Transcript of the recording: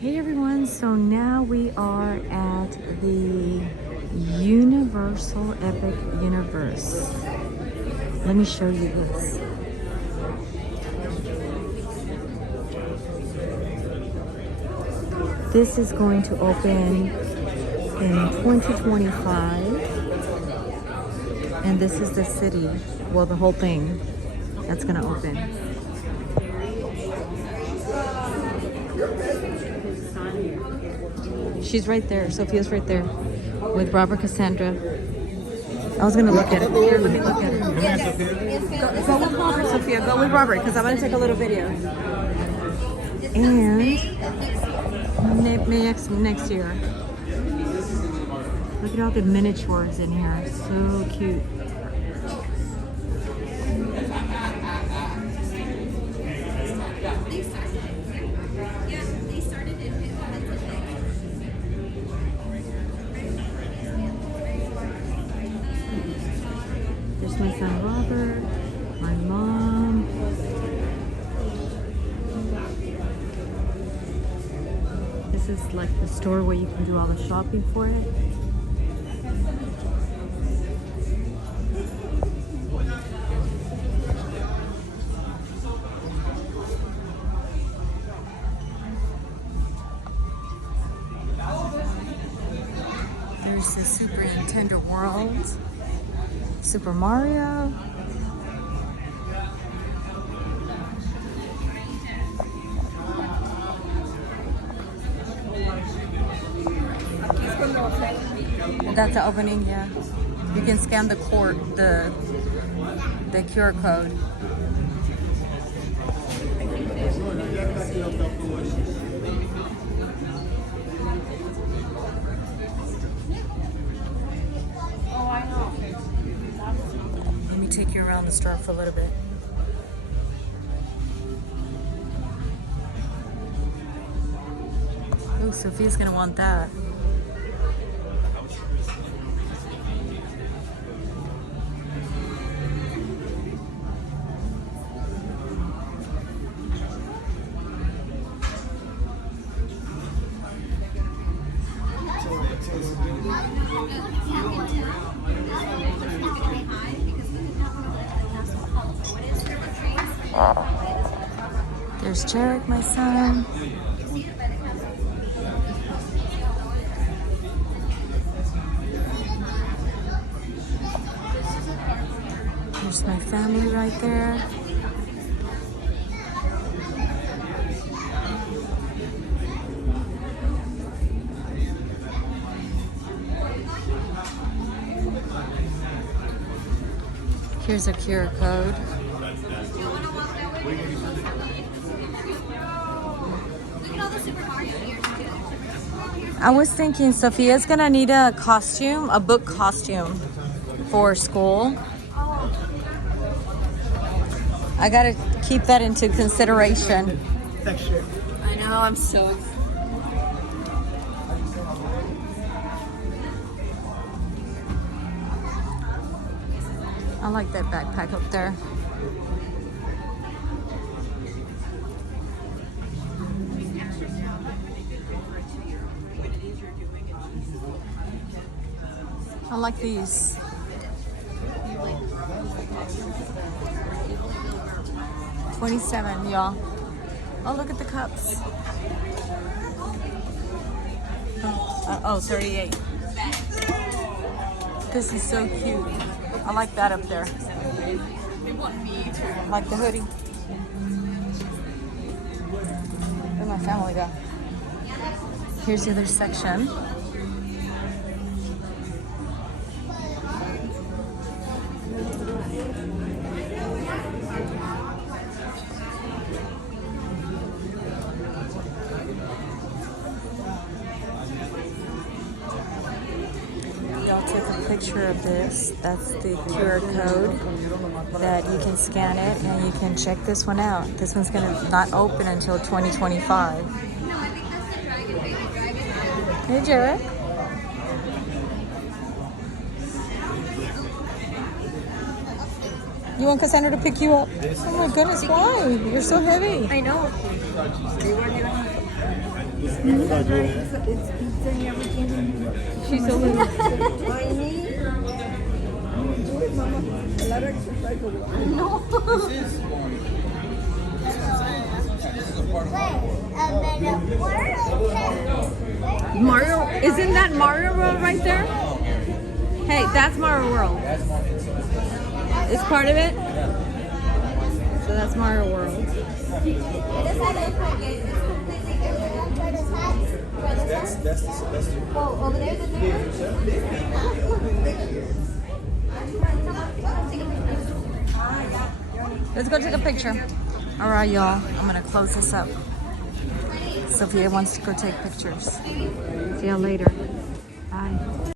Hey everyone, so now we are at the Universal Epic Universe. Let me show you this. This is going to open in 2025, and this is the city, well, the whole thing that's going to open. She's right there. Sophia's right there with Robert Cassandra. I was gonna look at it. Here, let me look at it. Go with Robert, Sophia. Go with Robert, because I'm gonna take a little video. And next year. Look at all the miniatures in here. So cute. There's my son Robert, my mom. This is like the store where you can do all the shopping for it. There's the Super Nintendo World. Super Mario. That's the opening, yeah. You can scan the QR code. Take you around the store for a little bit. Oh, Sophia's gonna want that. There's Jarek, my son. There's my family right there. Here's a QR code. I was thinking Sophia's gonna need a costume, a book costume for school. I gotta keep that into consideration. Texture. I know, I'm so excited. I like that backpack up there. I like these. $27, y'all. Oh, look at the cups. Oh, 38. This is so cute. I like that up there. I like the hoodie. Where'd my family go? Here's the other section. Y'all took a picture of this. That's the QR code that you can scan it and you can check this one out. This one's gonna not open until 2025. Hey, Jarek. You want Cassandra to pick you up? Oh my goodness, why? You're so heavy. I know. It's pizza and everything. She's so little. Tiny. Do it, mama. A lot of exercise. Mario, isn't that Mario World right there? Hey, that's Mario World. It's part of it? So that's Mario World. Oh, over there, Let's go take a picture. All right, y'all. I'm gonna close this up. Sophia wants to go take pictures. See y'all later. Bye.